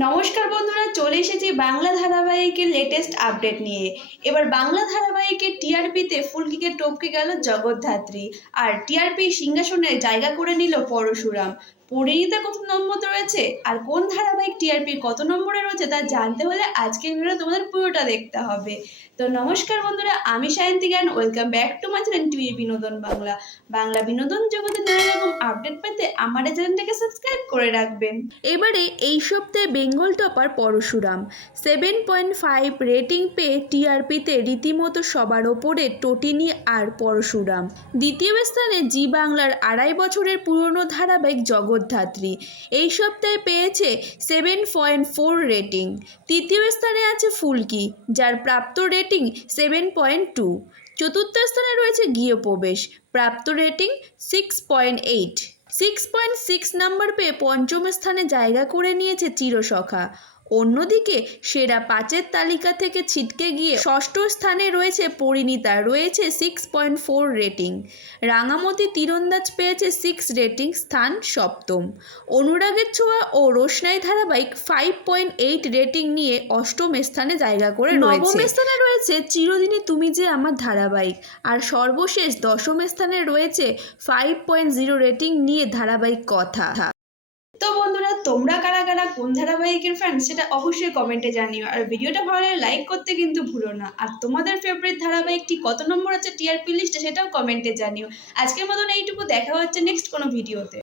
নমস্কার বন্ধুরা, চলে এসেছি বাংলা ধারাবাহিকের লেটেস্ট আপডেট নিয়ে। এবার বাংলা ধারাবাহিকের টিআরপিতে ফুলকিকে টপকে গেল জগদ্ধাত্রী, আর টিআরপি সিংহাসনে জায়গা করে নিল পরশুরাম। পরিণীতা কত নম্বর রয়েছে আর কোন ধারাবাহিক টিআরপি কত নম্বরে রয়েছে তা জানতে হলে আজকের ভিডিও তোমাদের পুরোটা দেখতে হবে। তো নমস্কার বন্ধুরা, আমি সায়ন্তী জ্ঞান, welcome back to my channel TV বিনোদন বাংলা। বাংলা বিনোদন জগতে নানা রকম আপডেট পেতে আমার এই চ্যানেলটাকে সাবস্ক্রাইব করে রাখবেন। এবারে এই সপ্তাহে বেঙ্গল টপার পরশুরাম 7.5 রেটিং পেয়ে টিআরপিতে রীতিমতো সবার ওপরে টটিনি আর পরশুরাম। দ্বিতীয় স্থানে জি বাংলার 2.5 বছরের পুরনো ধারাবাহিক জগদ্ধাত্রী এই সপ্তাহে পেয়েছে 7.4 রেটিং। তৃতীয় স্থানে আছে ফুলকি, যার প্রাপ্ত রেটিং 7.2। চতুর্থ স্থানে রয়েছে গৃহপ্রবেশ, প্রাপ্ত রেটিং 6.8। 6.6 নম্বর পেয়ে পঞ্চম স্থানে জায়গা করে নিয়েছে চিরসখা। অন্যদিকে সেরা 5-এর তালিকা থেকে ছিটকে গিয়ে ষষ্ঠ স্থানে রয়েছে পরিণীতা, রয়েছে 6.4 রেটিং। রাঙামতি তীরন্দাজ পেয়েছে 6 রেটিং, স্থান সপ্তম। অনুরাগের ছোঁয়া ও রোশনাই ধারাবাহিক 5.8 রেটিং নিয়ে অষ্টম স্থানে জায়গা করে রয়েছে। নবম স্থানে রয়েছে চিরদিনই তুমি যে আমার ধারাবাহিক, আর সর্বশেষ দশম স্থানে রয়েছে 5.0 রেটিং নিয়ে ধারাবাহিক কথা। তো বন্ধুরা, তোমরা কারা কারা কোন ধারাবাহিকের ফ্যান সেটা অবশ্যই কমেন্টে জানিও, আর ভিডিওটা ভালো লাগলে লাইক করতে কিন্তু ভুলো না। আর তোমাদের ফেভারিট ধারাবাহিকটি কত নম্বর আছে টিআরপি লিস্টে সেটাও কমেন্টে জানিও। আজকের মতন এইটুকু, দেখা হচ্ছে নেক্সট কোনো ভিডিওতে।